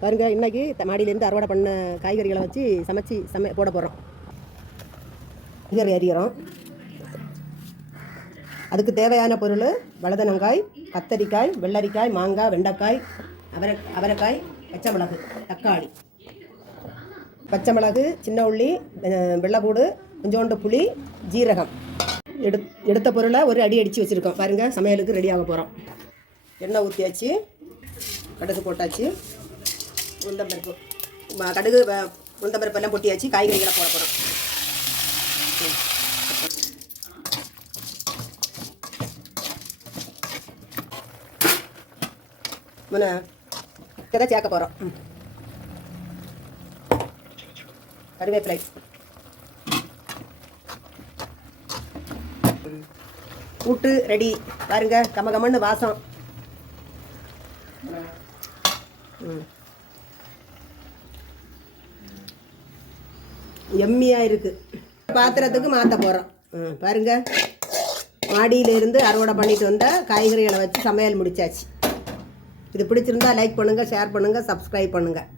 பாருங்க இன்னைக்கு மாடியிலேருந்து அறுவடை பண்ண காய்கறிகளை வச்சு சமைச்சு சமை போட போகிறோம் காய்கறி அறிகிறோம் அதுக்கு தேவையான பொருள் வலதனங்காய் கத்தரிக்காய் வெள்ளரிக்காய் மாங்காய் வெண்டைக்காய் அவரை அவரைக்காய் பச்சை மிளகு தக்காளி. பச்சை மிளகு சின்ன உள்ளி அஹ், வெள்ளைப்பூடு கொஞ்சோண்டு புளி ஜீரகம். எடு எடுத்த பொருளை ஒரு அடி அடித்து வச்சுருக்கோம். பாருங்கள் சமையலுக்கு ரெடி ஆக போகிறோம் எண்ணெய் ஊற்றியாச்சு கடுகு போட்டாச்சு. உளுந்தம் பருப்பு கடுகு உளுந்தம் பருப்பு எல்லாம் பொட்டியாச்சு காய்கறிகளை போட போகிறோம் முன்ன இதை சேர்க்க போகிறோம் கருவேப்பிலை. கூட்டு ரெடி. பாருங்க கம கமன்னு வாசம். ம். எம்மியாக இருக்குது பாத்திரத்துக்கு மாற்ற போகிறோம் ம் பாருங்க. மாடியிலிருந்து அறுவடை பண்ணிட்டு வந்த காய்கறிகளை வச்சு சமையல் முடிச்சாச்சு. இது பிடிச்சிருந்தா லைக் பண்ணுங்கள் ஷேர் பண்ணுங்கள் சப்ஸ்கிரைப் பண்ணுங்கள்